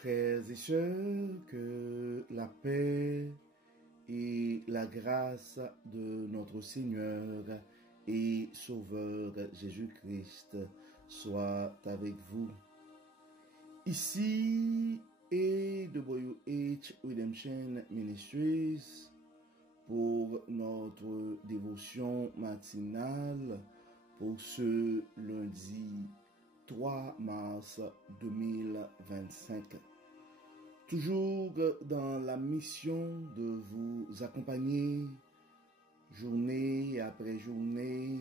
Frères et sœurs, que la paix et la grâce de notre Seigneur et Sauveur Jésus-Christ soient avec vous. Ici est WH Redemption Ministries pour notre dévotion matinale pour ce lundi 3 mars 2025. Toujours dans la mission de vous accompagner journée après journée,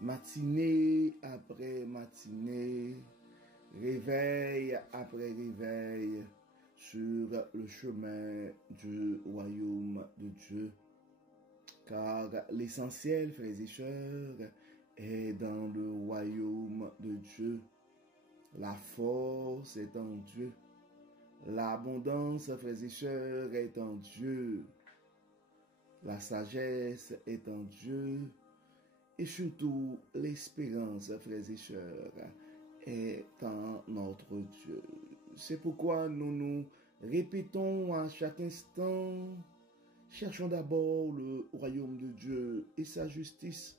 matinée après matinée, réveil après réveil sur le chemin du royaume de Dieu. Car l'essentiel, frères et sœurs, est dans le royaume de Dieu. La force est en Dieu. L'abondance, frères et sœurs, est en Dieu. La sagesse est en Dieu. Et surtout, l'espérance, frères et sœurs, est en notre Dieu. C'est pourquoi nous nous répétons à chaque instant, cherchons d'abord le royaume de Dieu et sa justice,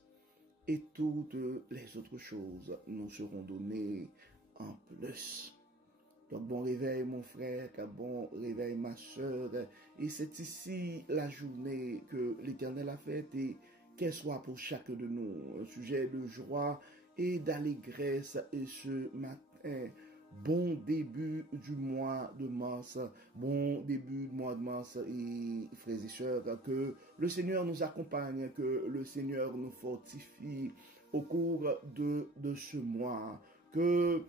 et toutes les autres choses nous seront données en plus. Donc bon réveil mon frère, bon réveil ma sœur, et c'est ici la journée que l'Éternel a faite et qu'elle soit pour chacun de nous un sujet de joie et d'allégresse. Et ce matin, bon début du mois de mars, bon début du mois de mars, et frères et sœurs, que le Seigneur nous accompagne, que le Seigneur nous fortifie au cours de ce mois, que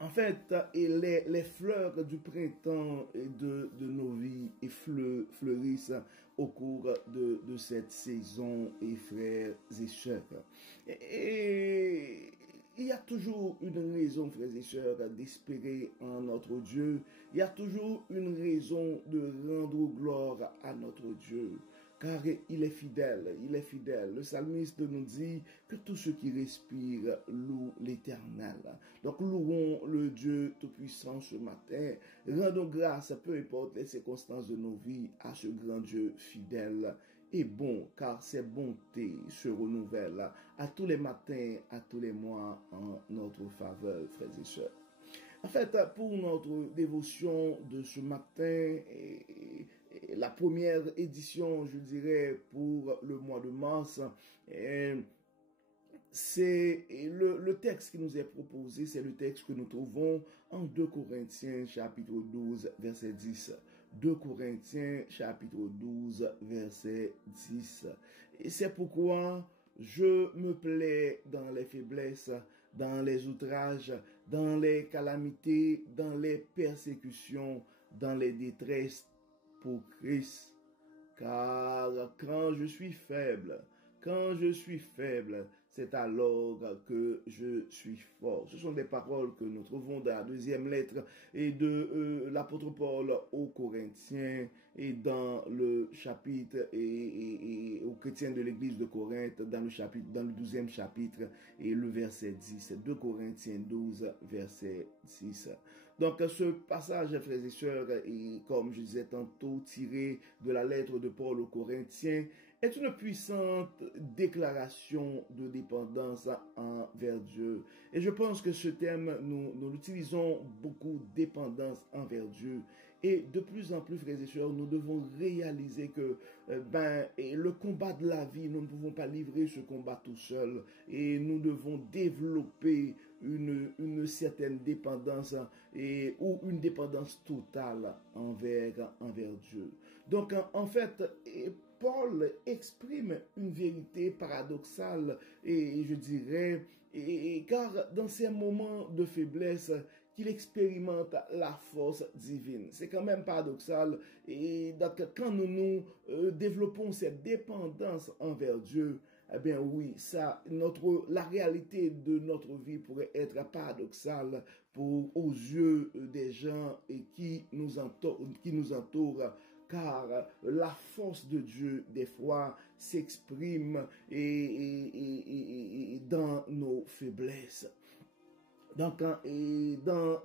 en fait, les fleurs du printemps et de nos vies fleurissent au cours de cette saison, et frères et sœurs. Et il y a toujours une raison, frères et sœurs, d'espérer en notre Dieu. Il y a toujours une raison de rendre gloire à notre Dieu. Car il est fidèle, il est fidèle. Le psalmiste nous dit que tous ceux qui respirent louent l'Éternel. Donc louons le Dieu Tout-Puissant ce matin. Rendons grâce, peu importe les circonstances de nos vies, à ce grand Dieu fidèle et bon, car ses bontés se renouvellent à tous les matins, à tous les mois en notre faveur, frères et sœurs. En fait, pour notre dévotion de ce matin, et la première édition, je dirais, pour le mois de mars, c'est le texte qui nous est proposé, c'est le texte que nous trouvons en 2 Corinthiens chapitre 12, verset 10. 2 Corinthiens chapitre 12, verset 10. Et c'est pourquoi je me plais dans les faiblesses, dans les outrages, dans les calamités, dans les persécutions, dans les détresses pour Christ. Car quand je suis faible, c'est alors que je suis fort. Ce sont des paroles que nous trouvons dans la deuxième lettre et de l'apôtre Paul aux Corinthiens et dans le chapitre et aux chrétiens de l'église de Corinthe dans le 12e chapitre et le verset 10. 2 Corinthiens 12, verset 10. Donc ce passage, frères et sœurs, et comme je disais tantôt, tiré de la lettre de Paul aux Corinthiens, est une puissante déclaration de dépendance envers Dieu. Et je pense que ce thème, nous l'utilisons beaucoup, dépendance envers Dieu. Et de plus en plus, frères et sœurs, nous devons réaliser que le combat de la vie, nous ne pouvons pas livrer ce combat tout seul. Et nous devons développer une certaine dépendance ou une dépendance totale envers Dieu. Donc, en fait, Paul exprime une vérité paradoxale et je dirais, car dans ces moments de faiblesse qu'il expérimente la force divine. C'est quand même paradoxal et donc, quand nous développons cette dépendance envers Dieu, eh bien oui, la réalité de notre vie pourrait être paradoxale aux yeux des gens qui nous entourent. Car la force de Dieu, des fois, s'exprime dans nos faiblesses. Donc, et dans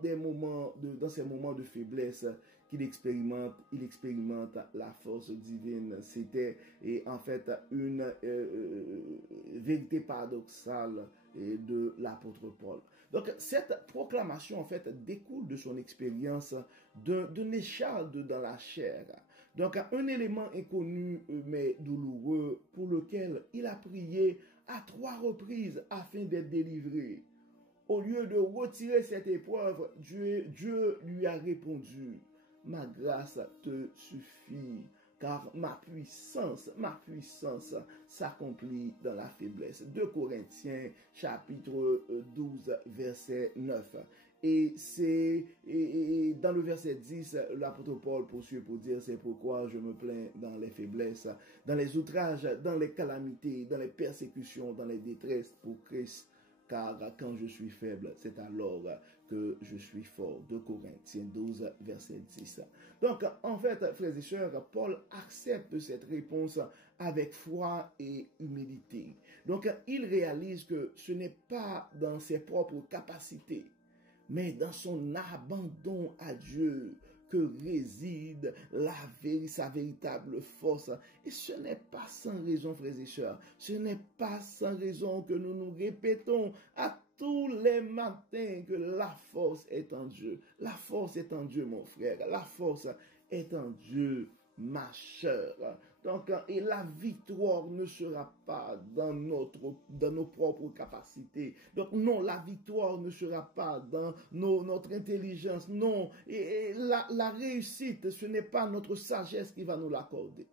ces moments de faiblesse qu'il expérimente, il expérimente la force divine. C'était en fait une vérité paradoxale de l'apôtre Paul. Donc, cette proclamation en fait découle de son expérience d'un écharde dans la chair. Donc, un élément inconnu mais douloureux pour lequel il a prié à 3 reprises afin d'être délivré. Au lieu de retirer cette épreuve, Dieu lui a répondu, ma grâce te suffit, car ma puissance s'accomplit dans la faiblesse. 2 Corinthiens, chapitre 12, verset 9. Et dans le verset 10, l'apôtre Paul poursuit pour dire, c'est pourquoi je me plains dans les faiblesses, dans les outrages, dans les calamités, dans les persécutions, dans les détresses pour Christ. Car quand je suis faible, c'est alors que je suis fort. 2 Corinthiens 12, verset 10. Donc, en fait, frères et sœurs, Paul accepte cette réponse avec foi et humilité. Donc, il réalise que ce n'est pas dans ses propres capacités, mais dans son abandon à Dieu que réside sa véritable force. Et ce n'est pas sans raison, frères et sœurs, ce n'est pas sans raison que nous nous répétons à tous les matins que la force est en Dieu. La force est en Dieu, mon frère. La force est en Dieu, ma chère. Donc, et la victoire ne sera pas dans nos propres capacités. Donc, non, la victoire ne sera pas dans notre intelligence. Non, et la réussite, ce n'est pas notre sagesse qui va nous l'accorder.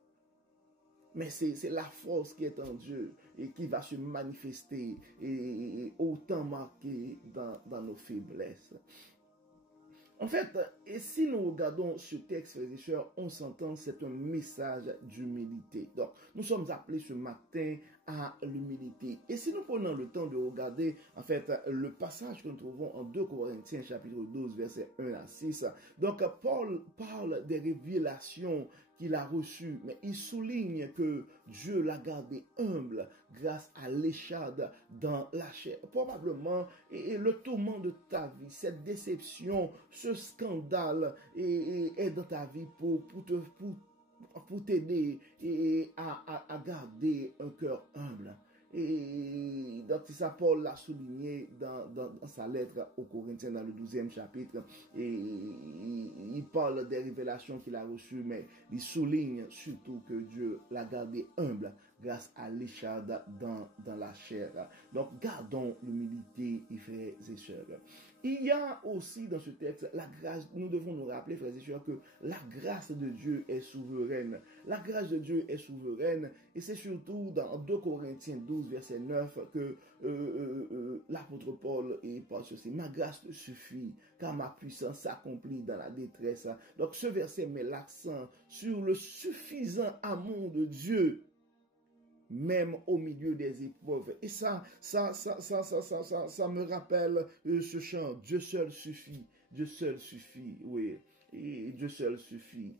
Mais c'est la force qui est en Dieu et qui va se manifester et autant marquée dans nos faiblesses. En fait, et si nous regardons ce texte, frères et sœurs, on s'entend, c'est un message d'humilité. Donc, nous sommes appelés ce matin à l'humilité. Et si nous prenons le temps de regarder, en fait, le passage que nous trouvons en 2 Corinthiens, chapitre 12, versets 1 à 6, donc, Paul parle des révélations qu'il a reçues, mais il souligne que Dieu l'a gardé humble grâce à l'écharde dans la chair. Probablement, et le tourment de ta vie, cette déception, ce scandale est dans ta vie pour t'aider à garder un cœur humble. Et donc, ça, Paul l'a souligné dans sa lettre aux Corinthiens, dans le 12e chapitre. Et il parle des révélations qu'il a reçues, mais il souligne surtout que Dieu l'a gardé humble grâce à l'écharde dans la chair. Donc, gardons l'humilité, frères et sœurs. Il y a aussi dans ce texte la grâce. Nous devons nous rappeler, frères et sœurs, que la grâce de Dieu est souveraine. La grâce de Dieu est souveraine. Et c'est surtout dans 2 Corinthiens 12, verset 9, que l'apôtre Paul parle ceci. Ma grâce te suffit, car ma puissance s'accomplit dans la détresse. Donc, ce verset met l'accent sur le suffisant amour de Dieu, même au milieu des épreuves. Et ça me rappelle ce chant, Dieu seul suffit, oui. Et Dieu seul suffit.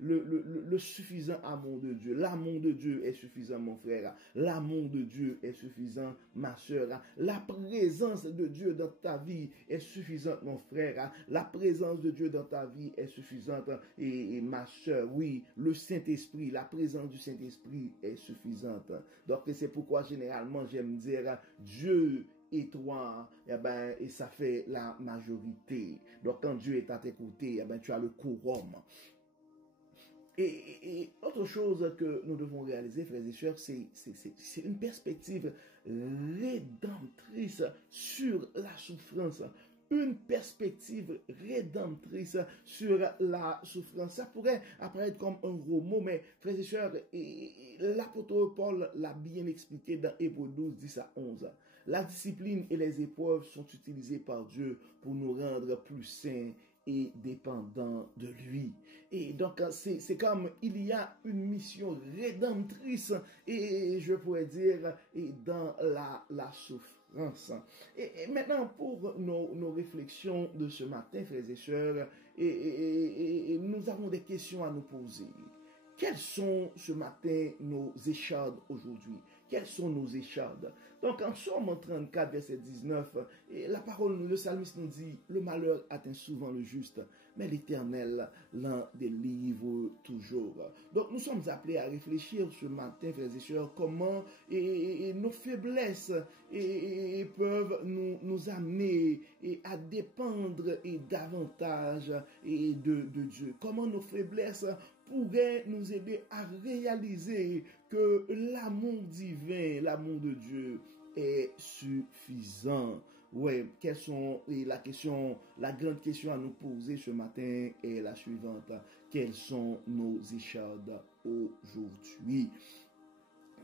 Le suffisant amour de Dieu. L'amour de Dieu est suffisant, mon frère. L'amour de Dieu est suffisant, ma soeur. La présence de Dieu dans ta vie est suffisante, mon frère. La présence de Dieu dans ta vie est suffisante. Et ma soeur, oui, le Saint-Esprit, la présence du Saint-Esprit est suffisante. Donc, c'est pourquoi généralement j'aime dire Dieu et toi, et ça fait la majorité. Donc, quand Dieu est à tes côtés, tu as le quorum. Et autre chose que nous devons réaliser, frères et sœurs, c'est une perspective rédemptrice sur la souffrance. Une perspective rédemptrice sur la souffrance. Ça pourrait apparaître comme un gros mot, mais frères et sœurs, l'apôtre Paul l'a bien expliqué dans Hébreux 12, 10 à 11. La discipline et les épreuves sont utilisées par Dieu pour nous rendre plus saints et dépendants de lui. Et donc, c'est comme il y a une mission rédemptrice, et je pourrais dire, dans la souffrance. Et maintenant, pour nos réflexions de ce matin, frères et sœurs, nous avons des questions à nous poser. Quelles sont ce matin nos échardes aujourd'hui? Quelles sont nos échardes? Donc en Somme 34, verset 19, Et la parole, le psalmiste nous dit, le malheur atteint souvent le juste, mais l'Éternel l'en délivre toujours. Donc nous sommes appelés à réfléchir ce matin, frères et sœurs, comment nos faiblesses peuvent nous amener à dépendre davantage de Dieu. Comment nos faiblesses pourraient nous aider à réaliser que l'amour divin, l'amour de Dieu est suffisant. Ouais, quelles sont la grande question à nous poser ce matin est la suivante. Quelles sont nos échardes aujourd'hui?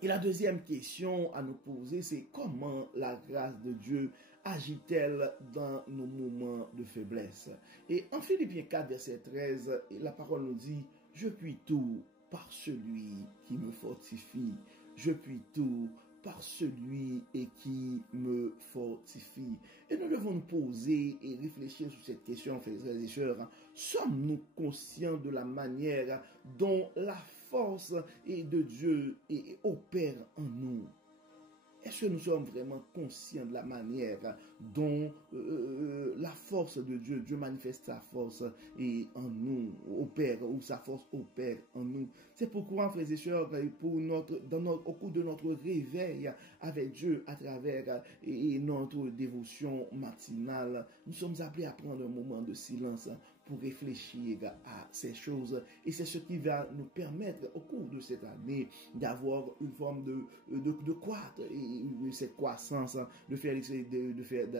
Et la deuxième question à nous poser, c'est comment la grâce de Dieu agit-elle dans nos moments de faiblesse? Et en Philippiens 4, verset 13, la parole nous dit, « Je puis tout par celui qui me fortifie. Je puis tout par celui qui me fortifie. » Et nous devons nous poser et réfléchir sur cette question, frères et sœurs. Sommes-nous conscients de la manière dont la force de Dieu opère en nous? Est-ce que nous sommes vraiment conscients de la manière dont la force de Dieu, Dieu manifeste sa force en nous, opère, ou sa force opère en nous? C'est pourquoi, frères et sœurs, au cours de notre réveil avec Dieu, à travers notre dévotion matinale, nous sommes appelés à prendre un moment de silence pour réfléchir à ces choses. Et c'est ce qui va nous permettre, au cours de cette année, d'avoir une forme de croître, cette croissance,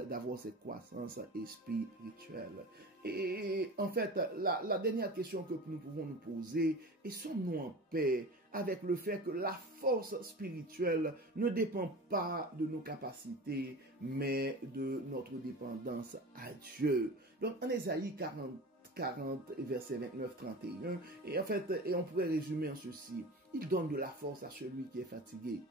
d'avoir cette croissance spirituelle. Et en fait, la dernière question que nous pouvons nous poser est, sommes-nous en paix avec le fait que la force spirituelle ne dépend pas de nos capacités, mais de notre dépendance à Dieu? Donc, en Ésaïe 40, verset 29-31, et en fait, on pourrait résumer en ceci: il donne de la force à celui qui est fatigué,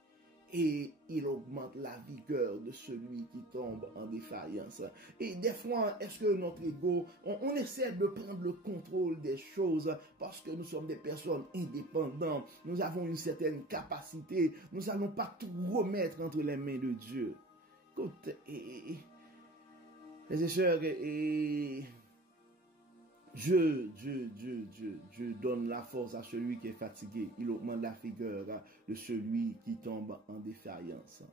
et il augmente la vigueur de celui qui tombe en défaillance. Et des fois, est-ce que notre ego, on essaie de prendre le contrôle des choses parce que nous sommes des personnes indépendantes, nous avons une certaine capacité, nous n'allons pas tout remettre entre les mains de Dieu. Écoute, les sœurs, Dieu donne la force à celui qui est fatigué. Il augmente la vigueur de celui qui tombe en défaillance.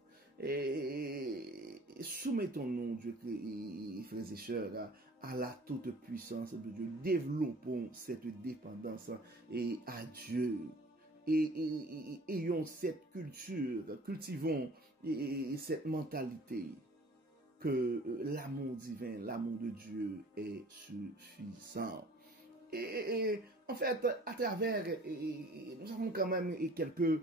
Et soumettons-nous, Dieu, frères et sœurs, à la toute puissance de Dieu. Développons cette dépendance à Dieu. Et ayons cette culture, cultivons cette mentalité que l'amour divin, l'amour de Dieu est suffisant. Et en fait, à travers, nous avons quand même quelques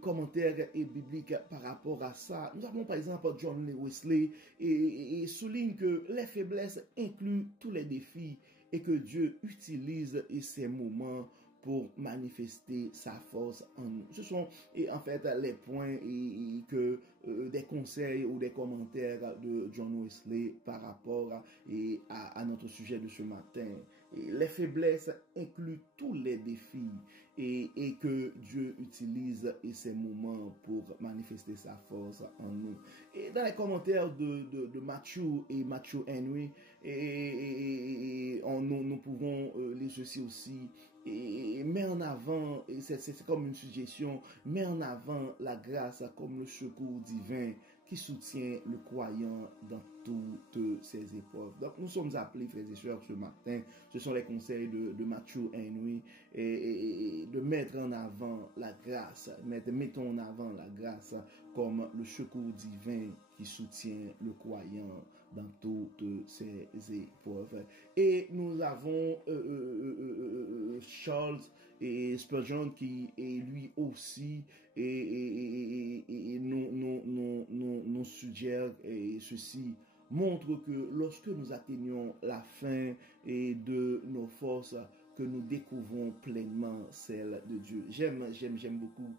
commentaires bibliques par rapport à ça. Nous avons par exemple John Wesley et souligne que les faiblesses incluent tous les défis et que Dieu utilise ces moments pour manifester sa force en nous. Ce sont en fait les points que des conseils ou des commentaires de John Wesley par rapport à notre sujet de ce matin. Et les faiblesses incluent tous les défis et que Dieu utilise ces moments pour manifester sa force en nous. Et dans les commentaires de Matthew et Matthew Henry, nous pouvons lire ceci aussi. Et met en avant, et c'est comme une suggestion, met en avant la grâce comme le secours divin qui soutient le croyant dans toutes ses épreuves. Donc nous sommes appelés, frères et sœurs, ce matin, ce sont les conseils de Matthew Henry, et de mettre en avant la grâce, mettons en avant la grâce comme le secours divin qui soutient le croyant dans toutes ses épreuves. Et nous avons Charles Spurgeon qui est lui aussi nous suggère ceci: montre que lorsque nous atteignons la fin de nos forces, que nous découvrons pleinement celle de Dieu. J'aime beaucoup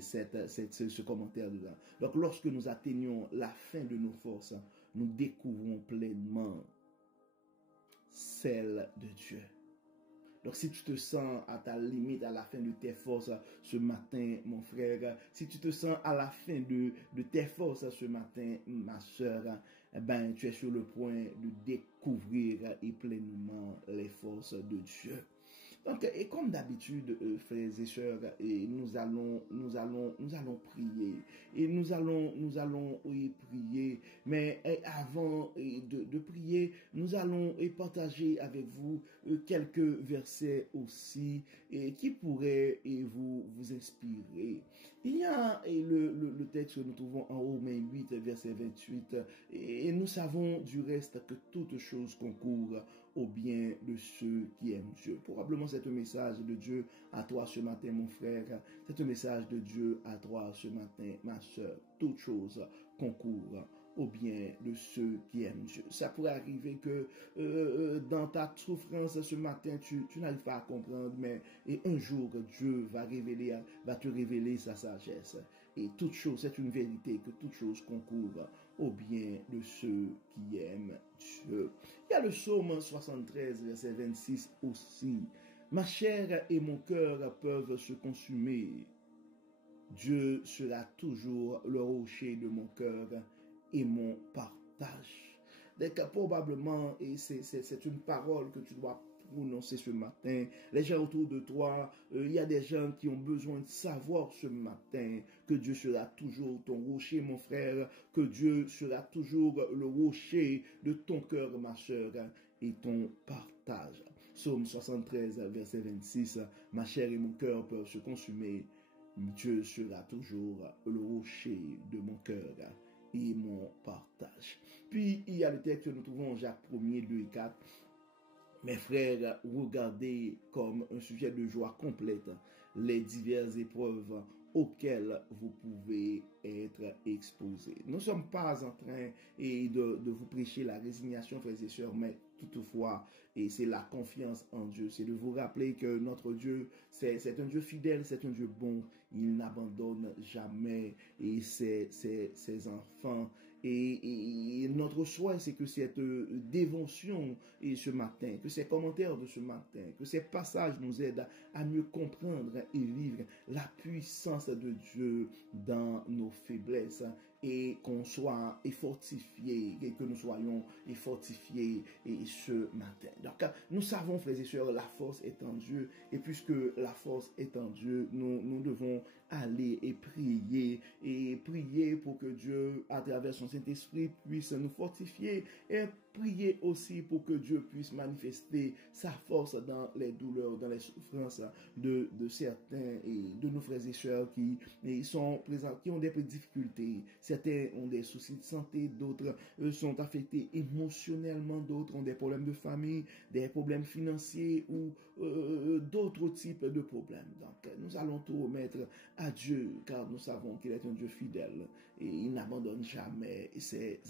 ce commentaire dedans. Donc lorsque nous atteignons la fin de nos forces, nous découvrons pleinement celle de Dieu. Donc si tu te sens à ta limite, à la fin de tes forces ce matin, mon frère, si tu te sens à la fin de tes forces ce matin, ma soeur, eh ben, tu es sur le point de découvrir et pleinement les forces de Dieu. Donc, et comme d'habitude, frères et sœurs, et nous allons prier. Et nous allons oui, prier. Mais avant de prier, nous allons partager avec vous quelques versets aussi qui pourraient vous inspirer. Il y a le texte que nous trouvons en Romains 8, verset 28, et nous savons du reste que toute chose concourt au bien de ceux qui aiment Dieu. Probablement c'est un message de Dieu à toi ce matin, mon frère. C'est un message de Dieu à toi ce matin, ma soeur. Toute chose concourt au bien de ceux qui aiment Dieu. Ça pourrait arriver que dans ta souffrance ce matin, tu n'arrives pas à comprendre, mais un jour, Dieu va te révéler sa sagesse. Et toute chose, c'est une vérité, que toute chose concourt au bien de ceux qui aiment Dieu. Il y a le psaume 73, verset 26 aussi. Ma chair et mon cœur peuvent se consumer. Dieu sera toujours le rocher de mon cœur et mon partage. Donc, probablement, et c'est une parole que tu dois prononcer ce matin. Les gens autour de toi, il y a des gens qui ont besoin de savoir ce matin que Dieu sera toujours ton rocher, mon frère, que Dieu sera toujours le rocher de ton cœur, ma soeur, et ton partage. Psaume 73, verset 26, ma chair et mon cœur peuvent se consumer. Dieu sera toujours le rocher de mon cœur et mon partage. Puis, il y a le texte que nous trouvons en Jacques 1er, 2 et 4. Mes frères, regardez comme un sujet de joie complète les diverses épreuves auxquelles vous pouvez être exposés. Nous ne sommes pas en train de vous prêcher la résignation, frères et sœurs, mais toutefois, et c'est la confiance en Dieu, c'est de vous rappeler que notre Dieu, c'est un Dieu fidèle, c'est un Dieu bon, il n'abandonne jamais et ses enfants. Et notre souhait, c'est que cette dévotion et ce matin, que ces commentaires de ce matin, que ces passages nous aident à mieux comprendre et vivre la puissance de Dieu dans nos faiblesses et qu'on soit fortifiés, et que nous soyons fortifiés ce matin. Donc, nous savons, frères et sœurs, la force est en Dieu, et puisque la force est en Dieu, nous devons aller et prier pour que Dieu, à travers son Saint-Esprit, puisse nous fortifier et prier aussi pour que Dieu puisse manifester sa force dans les douleurs, dans les souffrances de certains et de nos frères et sœurs qui sont présents, qui ont des difficultés. Certains ont des soucis de santé, d'autres sont affectés émotionnellement, d'autres ont des problèmes de famille, des problèmes financiers ou d'autres types de problèmes. Donc, nous allons tout remettre à Dieu, car nous savons qu'il est un Dieu fidèle et il n'abandonne jamais ses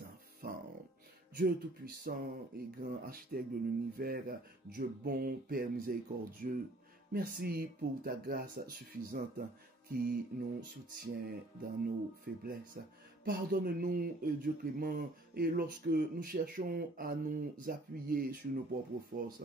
enfants. Dieu tout-puissant et grand architecte de l'univers, Dieu bon, Père miséricordieux, merci pour ta grâce suffisante qui nous soutient dans nos faiblesses. Pardonne-nous, Dieu clément, et lorsque nous cherchons à nous appuyer sur nos propres forces,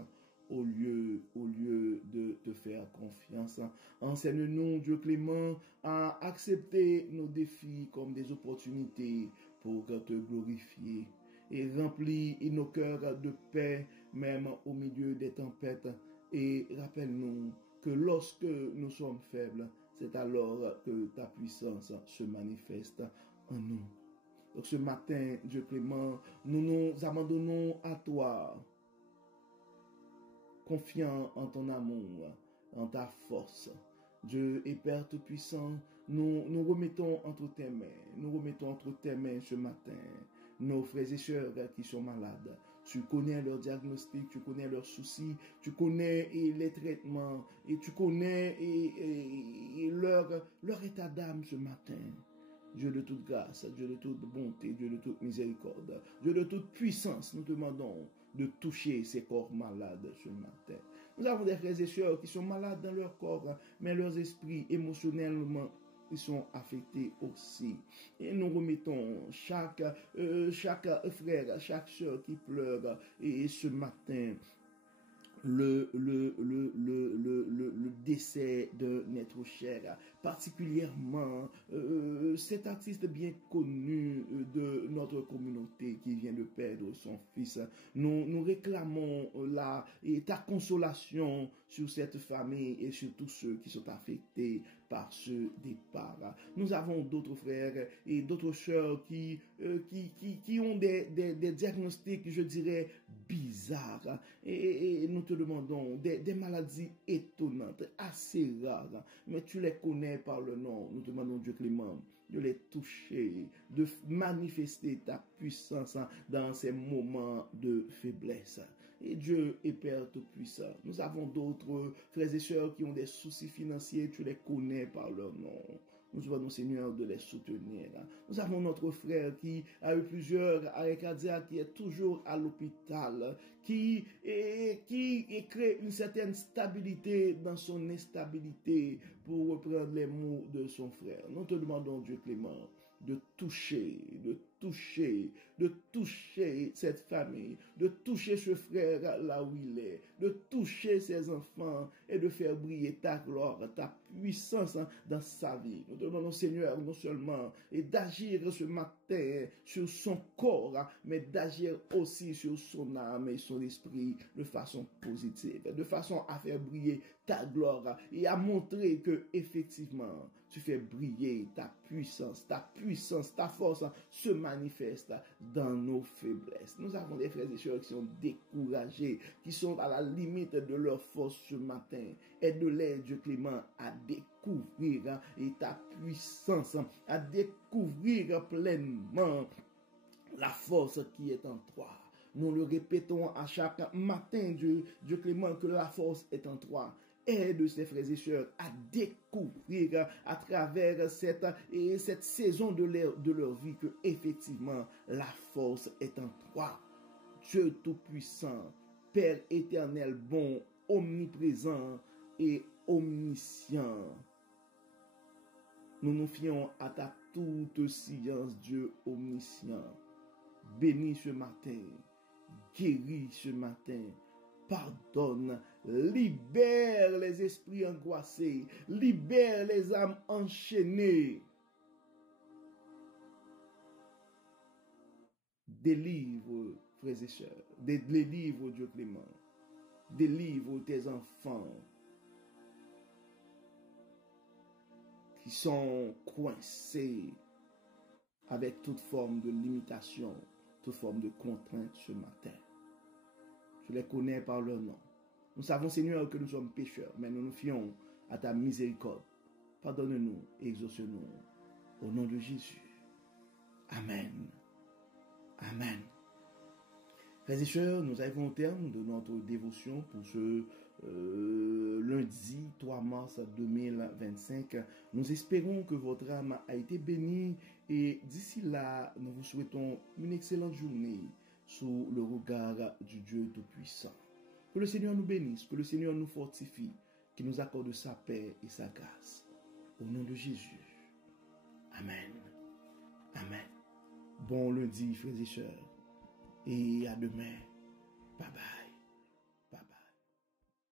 au lieu de te faire confiance. Enseigne-nous, Dieu clément, à accepter nos défis comme des opportunités pour te glorifier. Et remplis nos cœurs de paix, même au milieu des tempêtes. Et rappelle-nous que lorsque nous sommes faibles, c'est alors que ta puissance se manifeste en nous. Donc ce matin, Dieu clément, nous nous abandonnons à toi, confiant en ton amour, en ta force. Dieu et Père Tout-Puissant, nous remettons entre tes mains ce matin nos frères et sœurs qui sont malades. Tu connais leurs diagnostics, tu connais leurs soucis, tu connais les traitements et tu connais leur état d'âme ce matin. Dieu de toute grâce, Dieu de toute bonté, Dieu de toute miséricorde, Dieu de toute puissance, nous demandons de toucher ces corps malades ce matin. Nous avons des frères et sœurs qui sont malades dans leur corps, mais leurs esprits émotionnellement ils sont affectés aussi. Et nous remettons chaque frère, chaque sœur qui pleure et ce matin le décès d'un être cher, particulièrement cet artiste bien connu de notre communauté qui vient de perdre son fils. Nous réclamons ta consolation sur cette famille et sur tous ceux qui sont affectés par ce départ. Nous avons d'autres frères et d'autres sœurs qui ont des diagnostics, je dirais, bizarres. Et nous te demandons des maladies étonnantes, assez rares, mais tu les connais par le nom. Nous te demandons, Dieu clément, de les toucher, de manifester ta puissance dans ces moments de faiblesse. Et Dieu est Père Tout-Puissant. Nous avons d'autres frères et sœurs qui ont des soucis financiers, tu les connais par leur nom. Nous demandons, Seigneur, de les soutenir. Nous avons notre frère qui a eu plusieurs arrêts cardiaques, qui est toujours à l'hôpital, qui crée une certaine stabilité dans son instabilité, pour reprendre les mots de son frère. Nous te demandons, Dieu clément, de toucher cette famille, de toucher ce frère là où il est, de toucher ses enfants et de faire briller ta gloire, ta puissance dans sa vie. Nous te demandons, Seigneur, non seulement et d'agir ce matin sur son corps, mais d'agir aussi sur son âme et son esprit de façon positive, de façon à faire briller ta gloire et à montrer que effectivement tu fais briller ta puissance, ta force se manifeste dans nos faiblesses. Nous avons des frères et sœurs qui sont découragés, qui sont à la limite de leur force ce matin. Aide-les, Dieu clément, à découvrir ta puissance, à découvrir pleinement la force qui est en toi. Nous le répétons à chaque matin, Dieu clément, que la force est en toi. Aide ces frères et sœurs à découvrir à travers cette saison de leur vie que effectivement la force est en toi. Dieu Tout-Puissant, Père éternel bon, omniprésent et omniscient. Nous nous fions à ta toute science, Dieu omniscient. Bénis ce matin, guéris ce matin, pardonne, libère les esprits angoissés, libère les âmes enchaînées. Délivre, frères et sœurs, délivre, Dieu clément, délivre tes enfants qui sont coincés avec toute forme de limitation, toute forme de contrainte ce matin. Je les connais par leur nom. Nous savons, Seigneur, que nous sommes pécheurs, mais nous nous fions à ta miséricorde. Pardonne-nous et exauce-nous. Au nom de Jésus. Amen. Amen. Frères et sœurs, nous arrivons au terme de notre dévotion pour ce lundi 3 mars 2025. Nous espérons que votre âme a été bénie et d'ici là, nous vous souhaitons une excellente journée sous le regard du Dieu Tout-Puissant. Que le Seigneur nous bénisse, que le Seigneur nous fortifie, qu'il nous accorde sa paix et sa grâce. Au nom de Jésus. Amen. Amen. Bon lundi, frères et sœurs. Et à demain. Bye bye.